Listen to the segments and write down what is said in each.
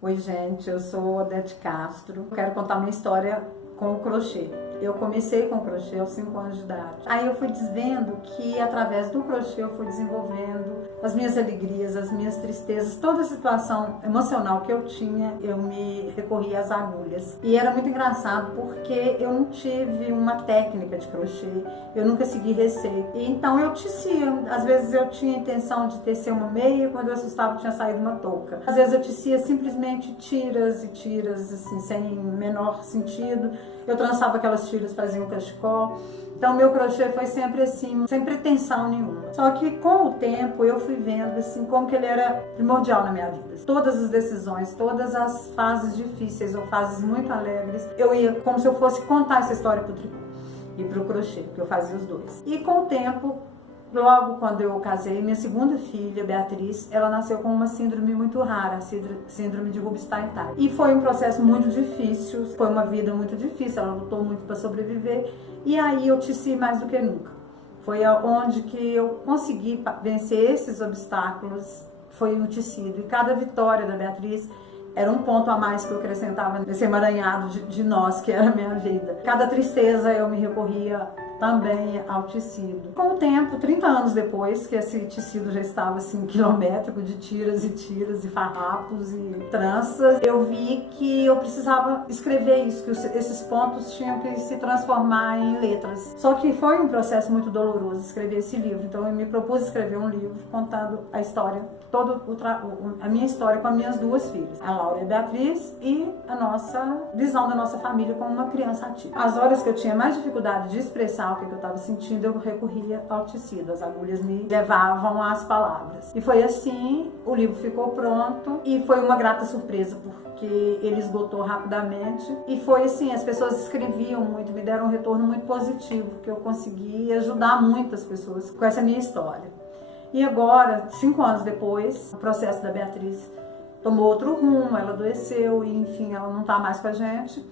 Oi gente, eu sou Odete Castro. Quero contar minha história com o crochê. Eu comecei com o crochê aos 5 anos de idade. Aí eu fui vendo que através do crochê eu fui desenvolvendo as minhas alegrias, as minhas tristezas, toda a situação emocional que eu tinha, eu me recorria às agulhas. E era muito engraçado porque eu não tive uma técnica de crochê, eu nunca segui receita. E então eu tecia. Às vezes eu tinha a intenção de tecer uma meia, quando eu assustava tinha saído uma touca. Às vezes eu tecia simplesmente tiras e tiras, assim, sem menor sentido. Eu trançava aquelas tiras, fazia um cachecol. Então meu crochê foi sempre assim, sem pretensão nenhuma. Só que com o tempo eu fui vendo assim como que ele era primordial na minha vida. Todas as decisões, todas as fases difíceis ou fases muito alegres, eu ia como se eu fosse contar essa história pro tricô e pro crochê, porque eu fazia os dois. E com o tempo, logo quando eu casei, minha segunda filha, Beatriz, ela nasceu com uma síndrome muito rara, a síndrome de Rubinstein-Tay. E foi um processo muito difícil, foi uma vida muito difícil, ela lutou muito para sobreviver. E aí eu teci mais do que nunca. Foi onde que eu consegui vencer esses obstáculos, foi o tecido. E cada vitória da Beatriz era um ponto a mais que eu acrescentava nesse emaranhado de nós, que era a minha vida. Cada tristeza eu me recorria também ao tecido. Com o tempo, 30 anos depois, que esse tecido já estava assim, quilométrico de tiras e farrapos e tranças, eu vi que eu precisava escrever isso, que esses pontos tinham que se transformar em letras. Só que foi um processo muito doloroso escrever esse livro, então eu me propus escrever um livro contando a história, a minha história com as minhas duas filhas, a Laura e a Beatriz, e a nossa visão da nossa família como uma criança ativa. As horas que eu tinha mais dificuldade de expressar o que eu estava sentindo, eu recorria ao tecido. As agulhas me levavam às palavras. E foi assim, o livro ficou pronto e foi uma grata surpresa, porque ele esgotou rapidamente. E foi assim, as pessoas escreviam muito, me deram um retorno muito positivo, que eu consegui ajudar muitas pessoas com essa minha história. E agora, 5 anos depois, o processo da Beatriz tomou outro rumo, ela adoeceu e enfim, ela não está mais com a gente.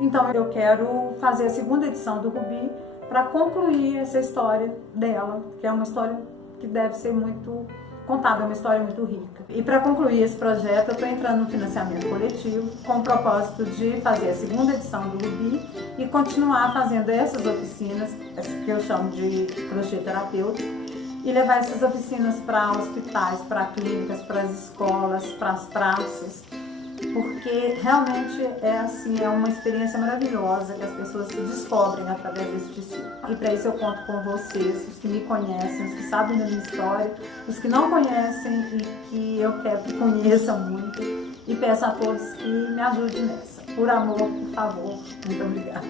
Então eu quero fazer a segunda edição do Rubi para concluir essa história dela, que é uma história que deve ser muito contada, é uma história muito rica. E para concluir esse projeto, eu estou entrando no financiamento coletivo com o propósito de fazer a segunda edição do Rubi e continuar fazendo essas oficinas, que eu chamo de crochê terapêutico, e levar essas oficinas para hospitais, para clínicas, para as escolas, para as praças, porque realmente é assim, é uma experiência maravilhosa que as pessoas se descobrem através desse tecido. E para isso eu conto com vocês, os que me conhecem, os que sabem da minha história, os que não conhecem e que eu quero que conheçam muito, e peço a todos que me ajudem nessa. Por amor, por favor. Muito obrigada.